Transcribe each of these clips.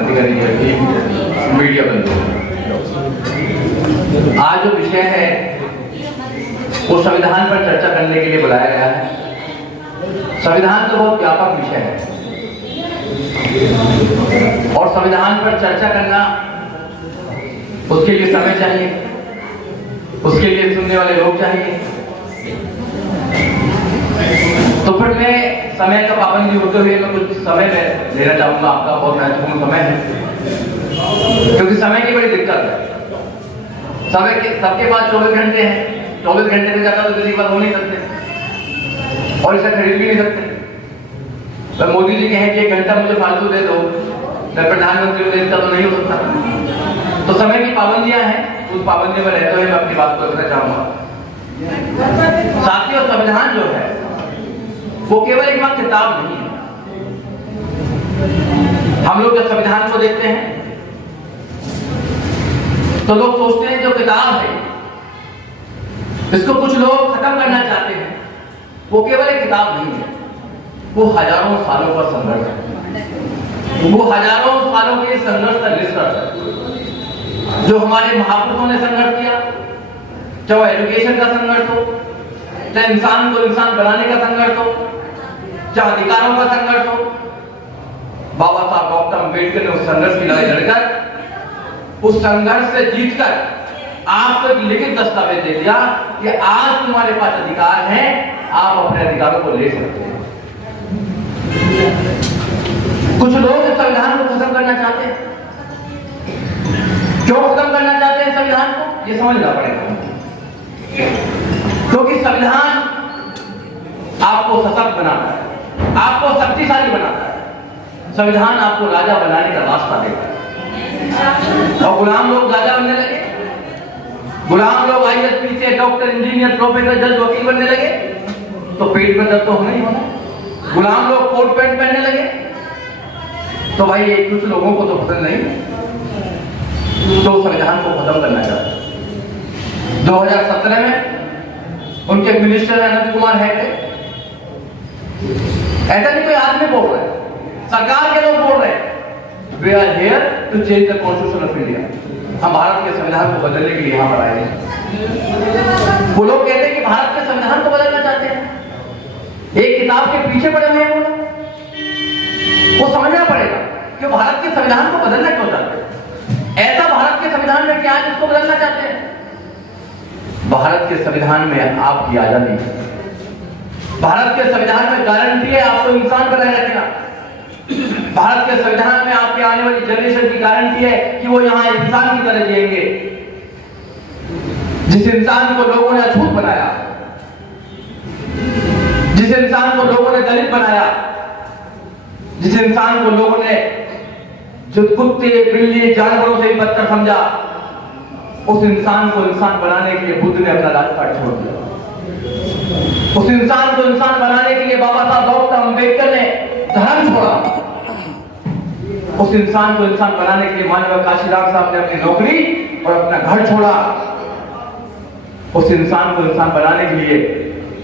क्रांतिकारी मीडिया बंधु, आज जो विषय है वो संविधान पर चर्चा करने के लिए बुलाया गया है। संविधान तो बहुत व्यापक विषय है और संविधान पर चर्चा करना, उसके लिए समय चाहिए, उसके लिए सुनने वाले लोग चाहिए। तो फिर मैं समय का पाबंदी होते हुए मैं कुछ समय में लेना चाहूंगा। आपका बहुत महत्वपूर्ण समय है, क्योंकि समय की बड़ी दिक्कत है। समय के सबके पास 24 घंटे हैं, 24 घंटे से ज्यादा तो किसी पर हो नहीं सकते और इसे खरीद भी नहीं सकते। तो मोदी जी कहें कि 1 घंटा मुझे फालतू दे दो, मैं प्रधानमंत्री हूं, इसका तो नहीं हो सकता। तो समय की पाबंदियां हैं, उस पाबंदी में रहते हुए मैं अपनी बात को रखना चाहूंगा। साथियों, संविधान जो है वो केवल एक बार किताब नहीं है। हम लोग जब संविधान को देखते हैं तो लोग सोचते हैं जो किताब है इसको कुछ लोग खत्म करना चाहते हैं। वो केवल एक किताब नहीं है, वो हजारों सालों का संघर्ष है। वो हजारों सालों के संघर्ष का निष्कर्ष है। जो हमारे महापुरुषों ने संघर्ष किया, चाहे एजुकेशन का संघर्ष हो, चाहे इंसान को इंसान बनाने का संघर्ष हो, चाहे अधिकारों का संघर्ष हो, बाबा साहब डॉक्टर अम्बेडकर ने उस संघर्ष की लड़ाई लड़कर, उस संघर्ष से जीतकर आपको एक लिखित दस्तावेज दे दिया कि आज तुम्हारे पास अधिकार है, आप अपने अधिकारों को ले सकते हैं। कुछ लोग इस संविधान को खत्म करना चाहते हैं। क्यों खत्म करना चाहते हैं संविधान को, ये समझना पड़ेगा। क्योंकि संविधान आपको सशक्त बनाता है, आपको शक्तिशाली बनाता है। संविधान आपको राजा बनाने का रास्ता देता है। और गुलाम लोग राजा बनने लगे, गुलाम लोग IAS, PCS, doctor, engineer, professor, जज, वकील बनने लगे, तो पेट में दर्द तो होना ही होना। गुलाम लोग कोट पैंट पहनने लगे, तो भाई कुछ लोगों को तो पसंद नहीं, तो संविधान को खत्म करना चाहते। 2017 में उनके मिनिस्टर अनंत कुमार हेगड़े, ऐसा नहीं कोई आदमी बोल रहा है, सरकार के लोग बोल रहे हैं, we are here to change the constitution of India. हम भारत के संविधान को बदलने के लिए यहाँ पर आए हैं। वो लोग कहते हैं कि भारत के संविधान को बदलना चाहते हैं। एक किताब के पीछे पड़े हुए हैं वो समझना पड़ेगा कि भारत के संविधान को बदलना क्यों चाहते हैं। ऐसा भारत के संविधान में क्या है जिसको बदलना चाहते हैं? भारत के संविधान में आपकी आजादी है, भारत के संविधान में गारंटी है आपको इंसान बनाए रखेगा, भारत के संविधान में आपके आने वाली जनरेशन की गारंटी है कि वो यहाँ इंसान की तरह जिएंगे। जिस इंसान को लोगों ने अछूत बनाया, जिस इंसान को लोगों ने दलित बनाया, जिस इंसान को लोगों ने जो कुत्ते, बिल्ली, जानवरों से बदतर समझा, उस इंसान को इंसान बनाने के लिए बुद्ध ने अपना राजपाट छोड़ दिया। उस इंसान को इंसान बनाने के लिए बाबा साहब डॉक्टर अम्बेडकर ने धर्म छोड़ा। उस इंसान को इंसान बनाने के लिए माननीय काशीराम साहब ने अपनी नौकरी और अपना घर छोड़ा। उस इंसान को इंसान बनाने के लिए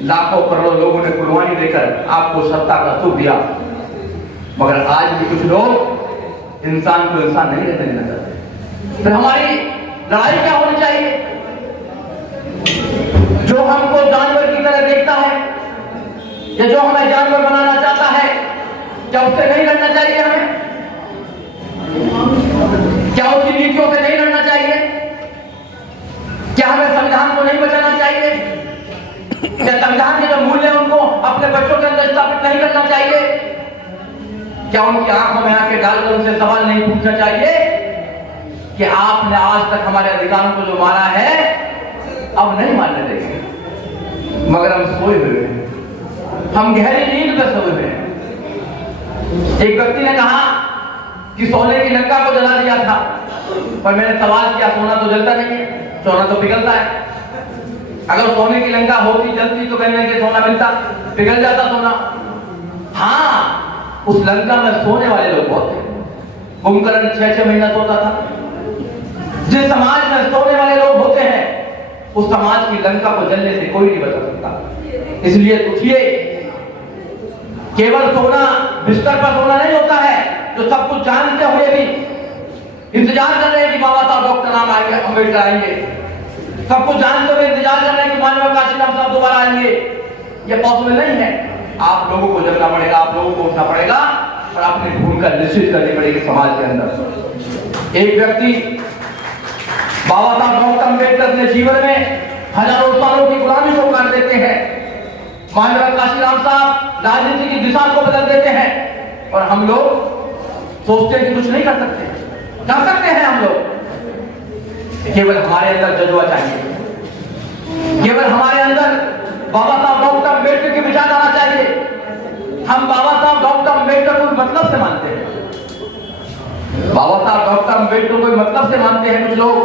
लाखों करोड़ों लोगों ने कुर्बानी देकर आपको सत्ता का सुख दिया। मगर आज भी कुछ लोग इंसान को इंसान नहीं रहने देना चाहते। फिर हमारी लड़ाई क्या होनी चाहिए? जो हमको जानवर की तरह देखता है या जो हमें जानवर बनाना चाहता है, क्या उससे नहीं लड़ना चाहिए हमें? क्या उसकी नीतियों से नहीं लड़ना चाहिए? क्या हमें संविधान को नहीं बचाना चाहिए? क्या संविधान के जो मूल्य हैं उनको अपने बच्चों के अंदर स्थापित नहीं करना चाहिए? क्या उनकी आंखों में आके डालकर उनसे सवाल नहीं पूछना चाहिए कि आपने आज तक हमारे अधिकारों को जो मारा है अब नहीं मानने देंगे? मगर हम सोए हुए हैं, हम गहरी नींद में सोए हुए हैं। एक व्यक्ति ने कहा कि सोने की लंका को जला दिया था, पर मैंने सवाल किया, सोना तो जलता नहीं है, सोना तो पिघलता है। अगर सोने की लंका होती, जलती, तो कहीं ना कहीं सोना मिलता, पिघल जाता सोना। हाँ, उस लंका में सोने वाले लोग बहुत थे। कुंभकर्ण 6-6 महीना सोता था। जिस समाज में सोने वाले लोग होते हैं, उस समाज की लंका को जलने से कोई नहीं बचा सकता। इसलिए उठिए, केवल सोना बिस्तर पर सोना नहीं होता है, जो सब कुछ जानते हुए भी इंतजार कर रहे हैं कि बाबा साहब डॉक्टर नाम आएंगे, अम्बेडकर आएंगे, सब कुछ जानते हुए इंतजार कर रहे हैं कि मानव काशीराम साहब दोबारा आएंगे। ये पॉसिबल नहीं है। आप लोगों को जगना पड़ेगा, आप लोगों को उठना पड़ेगा और अपनी भूमिका निश्चित करनी पड़ेगी समाज के अंदर। एक व्यक्ति बाबा साहब डॉक्टर अम्बेडकर अपने जीवन में हजारों सालों की गुलामी को काट देते हैं। मानव काशीराम साहब राजनीति की दिशा को बदल देते हैं और हम लोग सोचते हैं कि कुछ नहीं कर सकते हैं हम लोग। केवल हमारे अंदर जज्बा चाहिए, केवल हमारे अंदर बाबा साहब डॉक्टर अम्बेडकर की विचारधारा चाहिए। हम बाबा साहब डॉक्टर अम्बेडकर को मतलब से मानते हैं। बाबा साहब डॉक्टर अम्बेडकर को मतलब से मानते हैं कुछ लोग।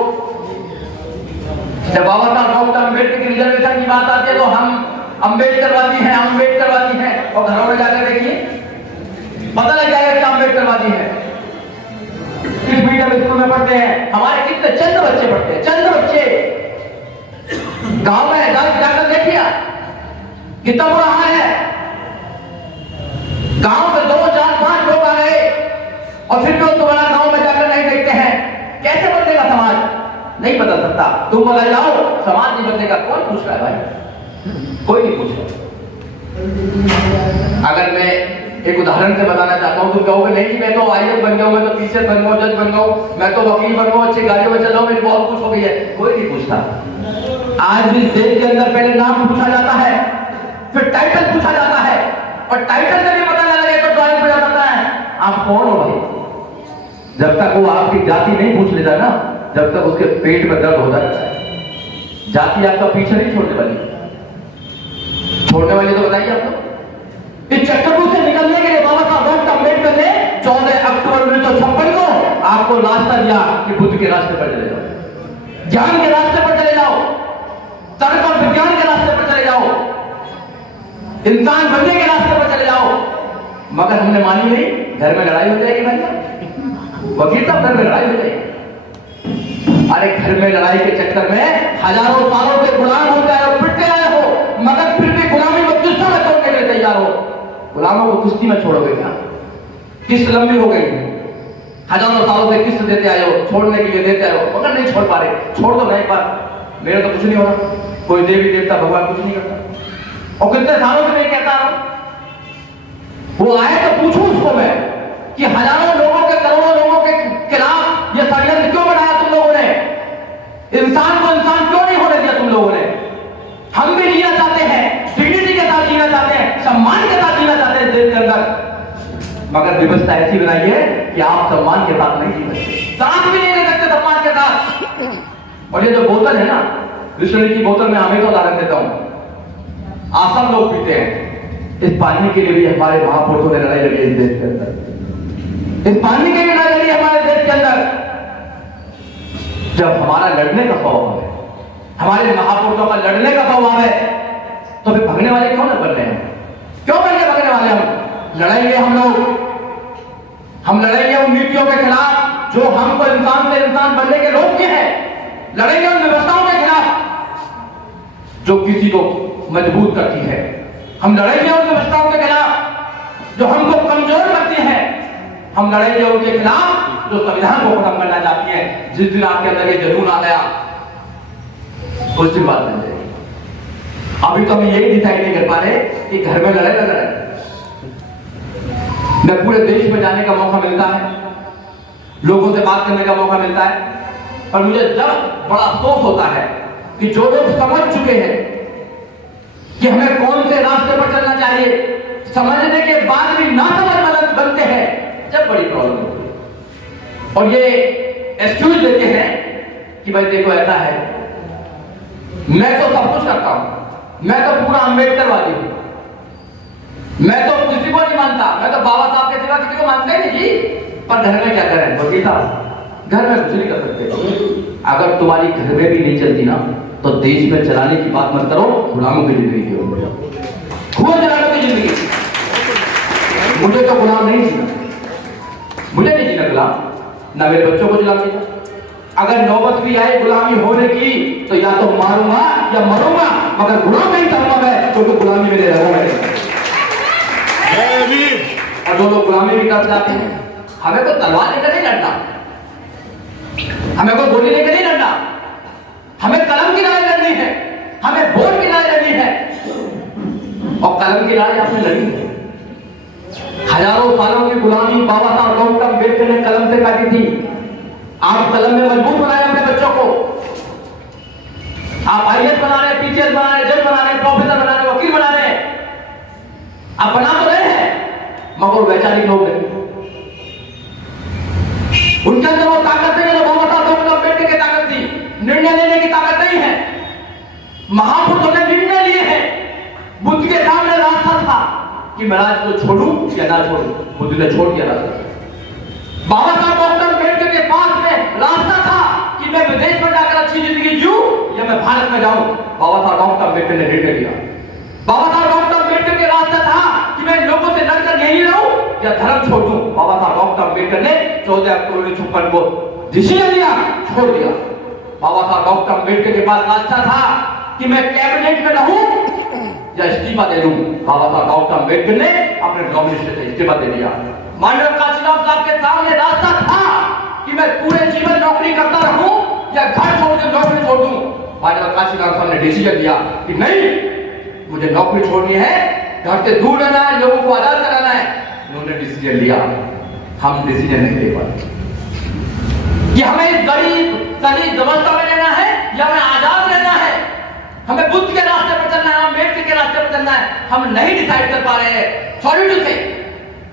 जब बाबा साहब डॉक्टर अम्बेडकर की रिजर्वेशन की बात आती है तो हम अम्बेडकरवादी हैं, अम्बेडकरवादी हैं, और घरों में जाकर देखिए पता लग जाएगा कि अम्बेडकरवादी है। किस मीडियम स्कूल में पढ़ते हैं, हमारे कितने चंद बच्चे पढ़ते हैं, चंद बच्चे। गांव में जाकर देखिए कितना बुरा हाल है। गांव से 2, 4, 5 लोग आ गए और फिर भी वो दोबारा गांव में जाकर नहीं देखते हैं। कैसे बदलेगा समाज? नहीं बदल सकता। तुम बदल जाओ, समाज नहीं बदलेगा। कौन पूछ रहा है भाई? कोई नहीं पूछ रहा। अगर मैं एक उदाहरण से बताना चाहता हूं, तुम कहोगे नहीं मैं तो IAS बन गया हूं, मैं तो टीचर बन गया हूं, जज बन गया हूं, मैं तो वकील बन गया हूं, अच्छी गाड़ियों में चल रहा हूं, मेरी बहुत कुछ हो गई है। कोई नहीं पूछता। आज भी देश के अंदर पहले नाम पूछा जाता है, फिर टाइटल पूछा जाता है, और टाइटल से भी पता न लगे तो ड्राइव पूछा जाता है आप कौन हो भाई। जब तक वो आपकी जाति नहीं पूछ लेता ना, जब तक उसके पेट में दर्द होता रहता है। जाति आपका पीछे नहीं छोड़ने वाली तो बताइए आपको। इस चक्रव्यूह से निकलने के लिए बाबा साहब डॉक्टर अम्बेडकर ने 14 अक्टूबर 1956 को आपको रास्ता दिया कि बुद्ध के रास्ते पर चले जाओ, ज्ञान के रास्ते पर चले जाओ, तर्क और विज्ञान के रास्ते पर चले जाओ, इंसान बनने के रास्ते पर चले जाओ। मगर हमने मानी नहीं। घर में लड़ाई हो जाएगी भाई, वकील साहब घर में लड़ाई हो जाएगी। अरे घर में लड़ाई के चक्कर में हजारों सालों के गुलाम हो गए हो, पिटते आए हो, मगर फिर भी गुलामी को किस्ता में तोड़ने के लिए तैयार हो। गुलामों को कुश्ती में छोड़ोगे क्या? किस्त लंबी हो गई, हजारों सालों से किस्त देते आए हो, छोड़ने के लिए देते आए हो, मगर नहीं छोड़ पा रहे। छोड़ दो नहीं पर मेरे तो कुछ नहीं हो रहा। कोई देवी देवता भगवान कुछ नहीं करता। और कितने सालों से मैं कहता हूं, वो आए तो पूछूं उसको मैं कि हजारों लोगों के, करोड़ों लोगों के खिलाफ ये षड्यंत्र क्यों बनाया तुम लोगों ने? इंसान को इंसान क्यों नहीं होने दिया तुम लोगों ने? हम भी जीना चाहते हैं, डिग्निटी के साथ जीना चाहते हैं, सम्मान के साथ जीना चाहते हैं देश के अंदर, मगर व्यवस्था ऐसी बनाई है कि आप सम्मान के साथ नहीं जी सकते, साथ भी नहीं रह सकते सम्मान के साथ। और ये जो बोतल है ना, बिस्लरी की बोतल, में हमेशा उदाहरण देता हूं, आसम लोग पीते हैं। इस पानी के लिए भी हमारे महापुरुषों ने लड़ाई लड़ी इस देश के अंदर। इस पानी के लिए लड़ाई लड़ी हमारे देश के अंदर। जब हमारा लड़ने का स्वभाव है, हमारे महापुरुषों का लड़ने का स्वभाव है, तो फिर भगने वाले क्यों न बन रहे हैं? क्यों बन के भगने वाले हम? लड़ाएंगे हम लोग, हम लड़ेंगे उन नीतियों के खिलाफ जो हमको इंसान से इंसान बनने के रोकते हैं। लड़ेंगे उन व्यवस्थाओं के खिलाफ जो किसी को मजबूत करती है। हम लड़ेंगे उन व्यवस्थाओं के खिलाफ जो हमको कमजोर करती है। हम लड़ेंगे उनके खिलाफ जो संविधान को खत्म करना चाहती है। जिस दिन आपके अंदर ये जुनून आ गया, उस दिन बात बन जाएगी। अभी तो हम यही डिसाइड नहीं कर पा रहे कि घर में लड़े ना लड़े। मैं पूरे देश में जाने का मौका मिलता है, लोगों से बात करने का मौका मिलता है, और मुझे जब बड़ा अफसोस होता है कि जो लोग समझ चुके हैं कि हमें कौन से रास्ते पर चलना चाहिए, समझने के बाद भी ना समझ बनते हैं, जब बड़ी प्रॉब्लम होती है। और ये एक्सक्यूज देते हैं कि भाई देखो ऐसा है, मैं तो सब कुछ करता हूं, मैं तो पूरा अम्बेडकरवादी हूं, मैं तो किसी को नहीं मानता, मैं तो बाबा साहब के सिवा किसी को मानते नहीं जी। पर घर में क्या करें वकील साहब? घर में कुछ नहीं कर सकते। अगर तुम्हारी घर में भी नहीं चलती ना, तो देश में चलाने की बात मत करो, गुलामों की जिंदगी की खूब गुलामों की जिंदगी। मुझे तो गुलाम नहीं जीना, मुझे नहीं जीना गुलाम, ना मेरे बच्चों को गुलाम जीना। अगर नौबत भी आए गुलामी होने की, तो या तो मारूंगा या मरूंगा, मगर गुलाम नहीं चाहूंगा मैं, क्योंकि गुलामी मेरे रहूंगा। और जो लोग गुलामी भी कर जाते हैं, हमें कोई तलवार लेकर नहीं लड़ना, हमें कोई गोली लेकर नहीं लड़ना, हमें कलम की लड़ाई लड़नी है, हमें वोट की लड़ाई लड़नी है। और कलम की लड़ाई आपने लड़ी है। हजारों सालों की गुलामी बाबा साहब डॉक्टर अम्बेडकर ने कलम से काटी थी। आप कलम में मजबूत बनाए अपने बच्चों को। आप आईएएस बना रहे, पीसीएस बना रहे, जज बना रहे, प्रोफेसर बना रहे, वकील बना रहे, आप बना तो रहे हैं, मगर वैचारिक लोग नहीं। उनके अंदर वो ताकत नहीं है जो बाबा साहब डॉक्टर अम्बेडकर की ताकत थी। निर्णय लेने की ताकत नहीं है। महापुरुषों ने निर्णय लिए हैं। बुद्ध के सामने रास्ता था कि मैं राज को छोड़ूं या ना छोड़ूं, बुद्ध ने छोड़ दिया रास्ता। बाबा साहब डॉक्टर अम्बेडकर के पास में रास्ता था कि मैं विदेश में जाकर अच्छी जिंदगी जीऊं या मैं भारत में जाऊं। बाबा साहब डॉक्टर अम्बेडकर ने निर्णय लिया। बाबा साहब डॉक्टर अम्बेडकर के रास्ता था कि मैं लोगों से लड़कर यहीं रहूं या धर्म छोड़ दूं। बाबा साहब डॉक्टर अम्बेडकर ने 14 अक्टूबर 1956 को डिसीजन लिया, छोड़ दिया। बाबा साहब डॉक्टर अम्बेडकर के पास रास्ता था कि मैं कैबिनेट में रहूं या इस्तीफा दे दूं। बाबा साहब डॉक्टर अम्बेडकर ने अपने नॉमिनेशन से इस्तीफा दे दिया। माननीय काशीराम साहब के सामने रास्ता था कि मैं पूरे जीवन नौकरी करता रहूं या घर छोड़ के नौकरी छोड़ दूं। माननीय काशीराम साहब ने डिसीजन लिया कि नहीं, मुझे नौकरी छोड़नी है, घर से दूर रहना है, लोगों को आजाद कराना है। उन्होंने डिसीजन लिया। हम डिसीजन नहीं ले पाए कि हमें इस गरीब सही व्यवस्था में रहना है या हमें आजाद रहना है, हमें बुद्ध के रास्ते पर चलना है, अम्बेडकर के रास्ते पर चलना है। हम नहीं डिसाइड कर पा रहे हैं। सॉरी टू से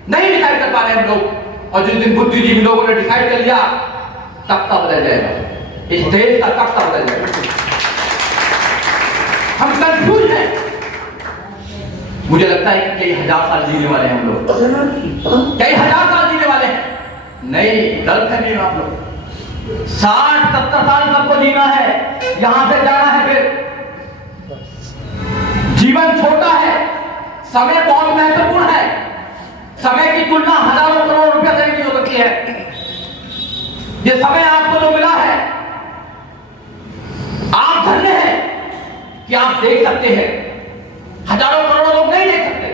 नहीं डिसाइड कर पा रहे हैं हम लोग। और जिस दिन बुद्धिजीवी लोगों ने डिसाइड कर लिया, तख्ता बदल जाएगा, इस देश का तख्ता बदल जाएगा। हम कंफ्यूज हैं। मुझे लगता है कि कई हजार साल जीने वाले हैं हम लोग, कई हजार साल जीने वाले हैं। नहीं, गलत है नहीं आप लोग। 60-70 साल सबको जीना है, यहां से जाना है। फिर जीवन छोटा है, समय बहुत महत्वपूर्ण है। समय की तुलना हजारों करोड़ रुपया से नहीं हो सकती है। ये समय आपको जो मिला है, आप धन्य हैं कि आप देख सकते हैं। हजारों करोड़ लोग नहीं देख सकते।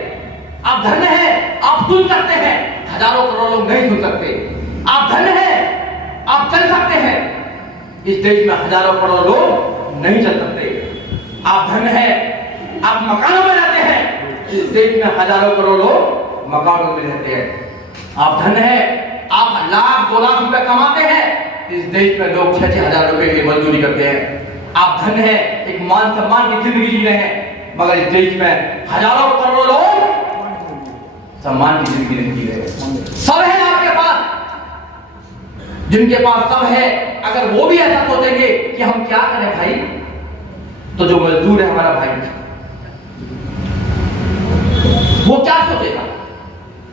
आप धन्य हैं, आप सुन सकते हैं। हजारों करोड़ लोग नहीं सुन सकते। आप धन्य हैं, आप चल सकते हैं। इस देश में हजारों करोड़ लोग नहीं चल सकते। आप धन्य हैं, आप मकानों में रहते हैं। इस देश में हजारों करोड़ लोग मकानों में रहते हैं। आप धन्य हैं, आप लाख 2 लाख रुपए कमाते हैं। इस देश में लोग 6-6 हजार रुपए की मजदूरी करते हैं। आप धन्य हैं, एक मान सम्मान की जिंदगी जी रहे हैं। मगर इस देश में हजारों करोड़ लोग सम्मान की जिंदगी नहीं जी रहे। सब है आपके पास, जिनके पास सब है, अगर वो भी ऐसा सोचेंगे कि हम क्या करें भाई, तो जो मजदूर है हमारा भाई, वो क्या सोचेगा?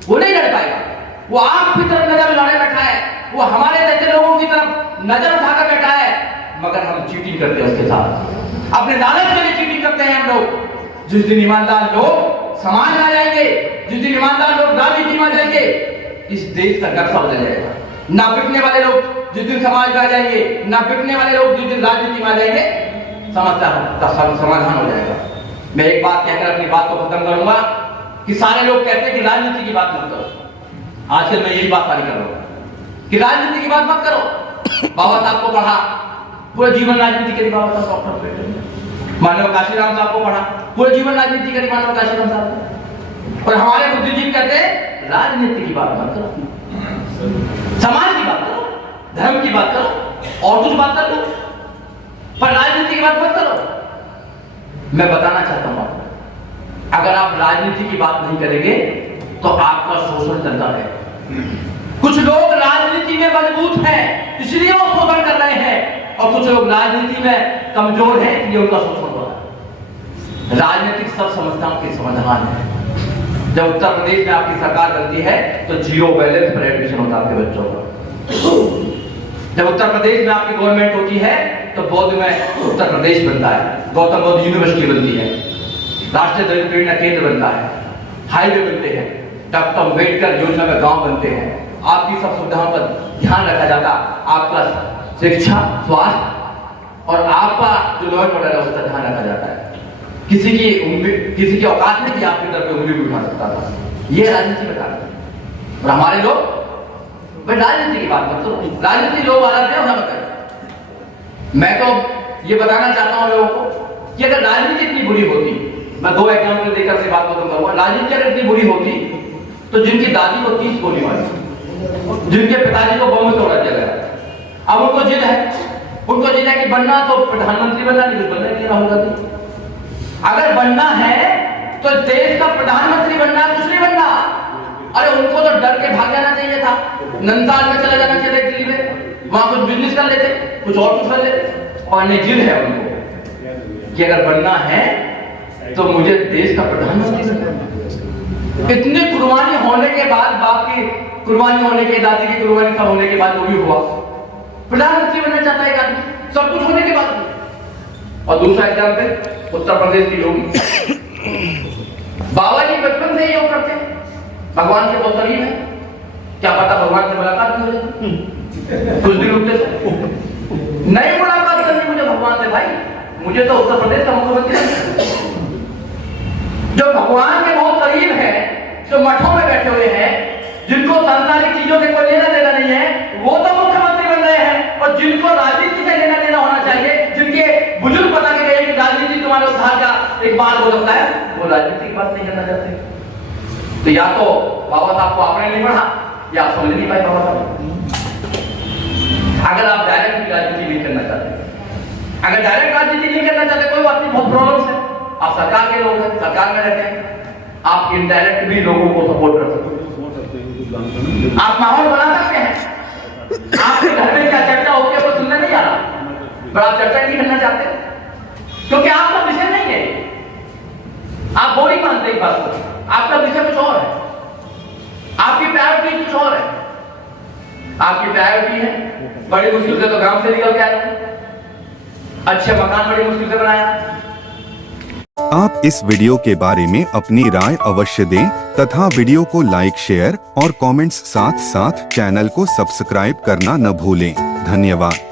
वो नहीं लड़ पाएगा। वो आपकी तरफ नजर लड़े बैठा है, वो हमारे जैसे लोगों की तरफ नजर उठाकर बैठा है। मगर हम चीटिंग करते हैं उसके साथ, अपने लालच के लिए चीटिंग करते हैं हम लोग। जिस दिन ईमानदार लोग समाज में आ जाएंगे, जिस दिन ईमानदार लोग राजनीति में आ जाएंगे, इस देश का नक्शा बदल जाएगा। ना बिकने वाले लोग जिस दिन समाज में आ जाएंगे, ना बिकने वाले लोग जिस दिन राजनीति में आ जाएंगे, समस्या का समाधान हो जाएगा। मैं एक बात कहकर अपनी बात को खत्म करूंगा कि सारे लोग कहते हैं कि राजनीति की बात मत करो। आजकल मैं यही बात सारी कर रहा हूं कि राजनीति की बात मत करो। बाबा साहब को पढ़ा, पूरे जीवन राजनीति करी बाबा साहब डॉक्टर अम्बेडकर। मानव काशीराम साहब को पढ़ा, पूरे जीवन राजनीति करी मानव काशीराम साहब। और हमारे बुद्धिजीवी कहते हैं राजनीति की बात मत करो, समाज की बात करो, धर्म की बात करो, और कुछ बात कर लो, पर राजनीति की बात मत करो। मैं बताना चाहता हूं, अगर आप राजनीति की बात नहीं करेंगे तो आपका शोषण चलता है। कुछ लोग राजनीति में मजबूत हैं, इसलिए वो शोषण कर रहे हैं, और कुछ लोग राजनीति में कमजोर हैं, इसलिए उनका शोषण हो रहा है। राजनीतिक सब समस्याओं के समाधान है। जब उत्तर प्रदेश में आपकी सरकार बनती है तो 0 बैलेंस पर एडमिशन होता है आपके बच्चों का। जब उत्तर प्रदेश में आपकी गवर्नमेंट होती है तो बौद्ध में उत्तर प्रदेश बनता है, गौतम बुद्ध यूनिवर्सिटी बनती है, राष्ट्रीय दलित प्रेरणा केंद्र बनता है, हाईवे बनते हैं, डॉक्टर अम्बेडकर योजना में गांव बनते हैं। आपकी सब सुविधाओं पर ध्यान रखा जाता, आपका शिक्षा, स्वास्थ्य और आपका जो लॉ एंड ऑर्डर है उसका ध्यान रखा जाता है। किसी की औकात नहीं कि आपकी तरफ उंगली भी उठा सकता था। ये राजनीति में कारण है। और हमारे लोग मैं राजनीति की बात करता हूँ, राजनीति लोग अलग है ना बताए। मैं तो ये बताना चाहता हूँ लोगों को कि अगर राजनीति इतनी बुरी होती, मैं 2 एग्जाम्पल देकर अपनी बात खत्म करूंगा। राजनीति अगर इतनी बुरी होती तो जिनकी दादी को 30 गोली मारी, जिनके पिताजी को बम में तोड़ा दिया गया, अब उनको जिद है, कि बनना तो प्रधानमंत्री बनना, नहीं कुछ बनना नहीं राहुल गांधी। अगर बनना है तो देश का प्रधानमंत्री बनना, कुछ नहीं बनना। अरे उनको तो डर के भाग जाना चाहिए था, नंदलाल में चला जाना चाहिए दिल्ली में, वहां कुछ बिजनेस कर लेते, कुछ और कुछ कर लेते। और जिद है उनको कि अगर बनना है तो मुझे देश का प्रधानमंत्री बनना। इतनी कुर्बानी होने के बाद, बाप की कुर्बानी होने के, दादी की कुर्बानी सब होने के बाद वो भी हुआ, प्रधानमंत्री बनना चाहता है आदमी, सब कुछ होने के बाद। और दूसरा एग्जाम्पल उत्तर प्रदेश की योगी बाबा जी बचपन से योग करते, भगवान के बहुत करीब है, क्या पता भगवान से मुलाकात भी हो जाए कुछ दिन रुकते थे। नहीं मुलाकात करनी मुझे भगवान से भाई, मुझे तो उत्तर प्रदेश का मुख्यमंत्री जो भगवान के बहुत करीब है, जो मठों में बैठे हुए हैं, जिनको सांसारिक चीजों से कोई लेना देना नहीं है, वो तो मुख्यमंत्री बन रहे हैं। और जिनको राजनीति से लेना देना होना चाहिए, जिनके बुजुर्ग बता के गए कि राजनीति तुम्हारे उद्धार का एक बात हो सकता है, वो राजनीति की बात नहीं करना चाहते। तो या तो बाबा साहब को आपने नहीं पढ़ा या आप समझ नहीं पाए बाबा साहब। अगर आप डायरेक्ट राजनीति नहीं करना चाहते, अगर डायरेक्ट राजनीति नहीं करना चाहते, कोई बात नहीं, बहुत प्रॉब्लम है, आप सरकार के लोग हैं, सरकार में रहते हैं, आप इनडायरेक्ट भी लोगों को सपोर्ट कर सकते हैं, आप माहौल बना सकते हैं। आपके घर में क्या चर्चा होती है वो सुनने नहीं आ रहा, पर आप चर्चा नहीं करना चाहते क्योंकि आपका विषय नहीं है, आप वो नहीं मानते। एक बात को, आपका विषय कुछ और है, आपकी प्रायोरिटी कुछ और है। आपकी प्रायोरिटी है बड़ी मुश्किल से तो गांव से निकल के आए, अच्छे मकान बड़ी मुश्किल से बनाया। आप इस वीडियो के बारे में अपनी राय अवश्य दें तथा वीडियो को लाइक, शेयर और कमेंट्स साथ चैनल को सब्सक्राइब करना न भूलें। धन्यवाद।